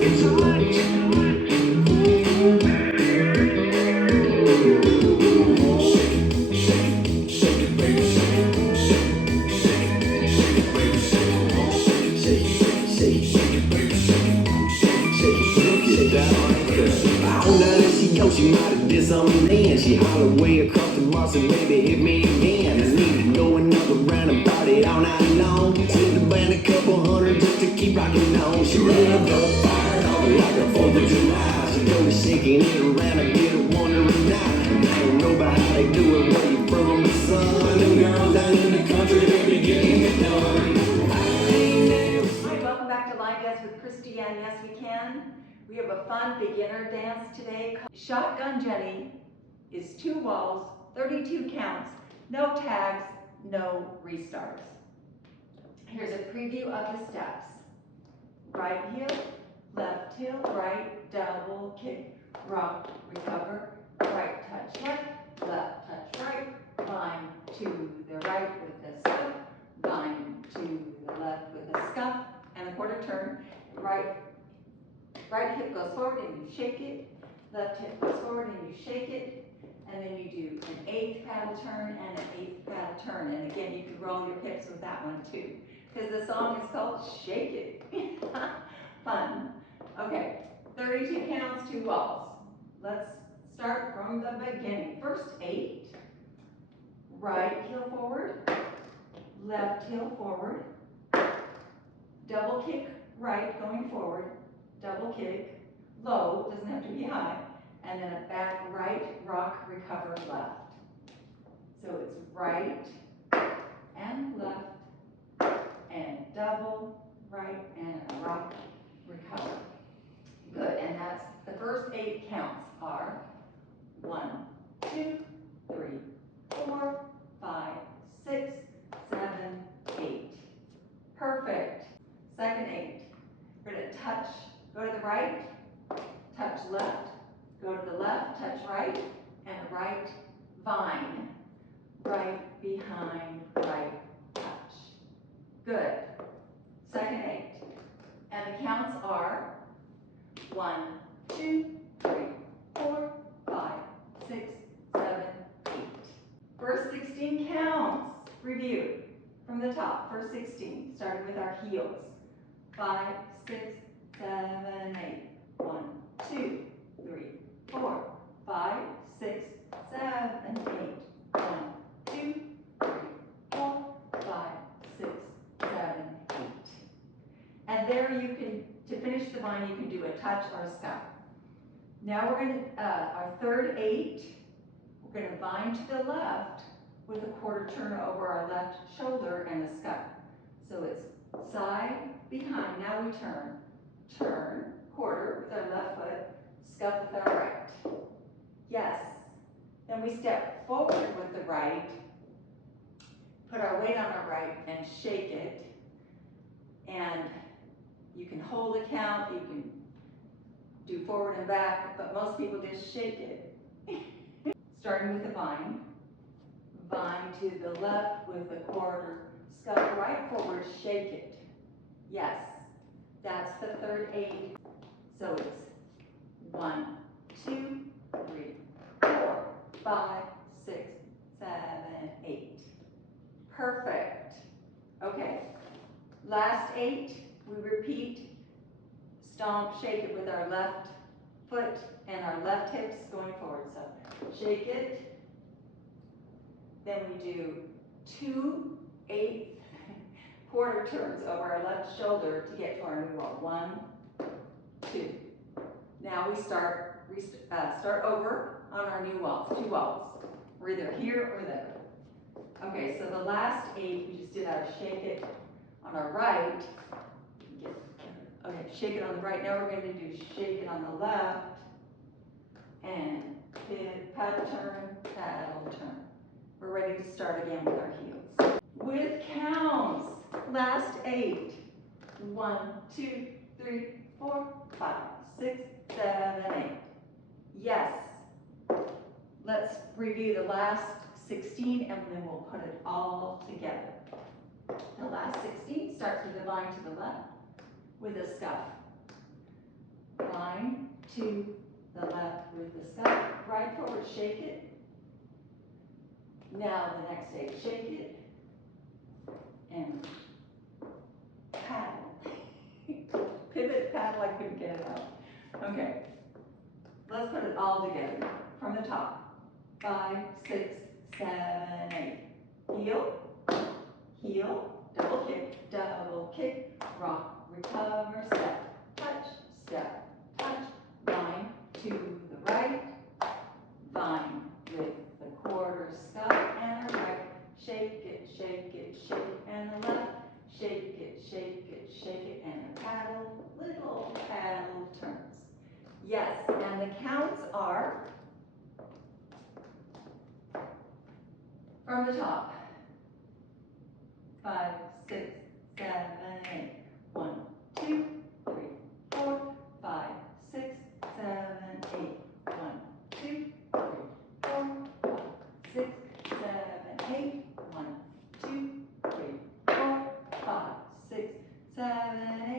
She might have did something then. She hollered way across the bus and maybe hit me again. I need to go another round and party all night long. Send the band a couple hundred just to keep rocking on. She revved up, fired up like a 4th of July. She go to shaking it around and get a wondering now. And I don't know about how they do it where you from, the sun. Them girls down in the country, they be getting it done. Hi, welcome back to Line Dance with Christy and Yes We Can. We have a fun beginner dance today. Shotgun Jenny is 2 walls, 32 counts, no tags, no restarts. Here's a preview of the steps. Right heel, left heel, right, double kick, rock, recover, right touch left touch right, bind to the right with a scuff, bind to the left with a scuff, and a quarter turn. Right hip goes forward and you shake it, left hip goes forward and you shake it, and then you do an 8th paddle turn and an 8th paddle turn. And again, you can roll your hips with that one too, because the song is called Shake It. Fun. Okay, 32 counts, 2 walls. Let's start from the beginning. First 8, right heel forward, left heel forward, double kick right going forward, double kick, low, doesn't have to be high, and then a back right, rock, recover, left. So it's right and left, and double, right, and a rock, recover. Good, and that's the first 8 counts are 1, 2, 3, 4, 5, 6, 7, 8. Perfect. Second 8. We're going to touch, go to the right, touch left, go to the left, touch right, and a right vine. Right behind right touch. Good. Second 8. And the counts are 1, 2, 3, 4, 5, 6, 7, 8. First 16 counts. Review from the top. First 16, starting with our heels. 5, 6, 7, 8. 1, 2, 3, 4, 5, 6, 7, 8. 1, 2, 3, 4, 5, 6, 7, 8. And there you can, to finish the vine, you can do a touch or a scuff. Now we're going to, our third 8, we're going to vine to the left with a quarter turn over our left shoulder and a scuff. So it's side, behind. Now we turn, quarter with our left foot, scuff with our right. Yes. Then we step forward with the right, put our weight on our right and shake it. And you can hold a count, you can do forward and back, but most people just shake it. Starting with the vine. Vine to the left with a quarter, scuff right forward, shake it. Yes, that's the third 8. So it's 1, 2, 3, 4, 5, 6, 7, 8. Perfect. Okay, last 8, we repeat, stomp, shake it with our left foot and our left hips going forward. So shake it. Then we do 2 8th quarter turns over our left shoulder to get to our new wall. 1, 2. Now we start over on our new walls, 2 walls. We're either here or there. Okay, so the last 8, we just did our shake it on our right. Okay, shake it on the right. Now we're going to do shake it on the left. And paddle turn, paddle turn. We're ready to start again with our heels. With counts, last 8. 1, 2, 3, 4, 5, 6, 7, 8. Yes. Let's review the last 16 and then we'll put it all together. The last 16 starts with a vine to the left with a scuff. to the left with the step, right forward, shake it. Now the next stage, shake it and paddle. Pivot, paddle, I couldn't get it out. Okay, let's put it all together from the top. 5, 6, 7, 8. Heel, heel, double kick, rock, recover, step, touch, vine to the right, vine with the quarter stop and a right, shake it, and the left, shake it, and a paddle, little paddle turns. Yes, and the counts are from the top. 5, 6, 7, 8. 1, 2, 3, 4, 5, 6, 7, 8. 1, 2, 3, 4, 5, 6, 7, 8. 1, 2, 3, 4, 5, 6, 7,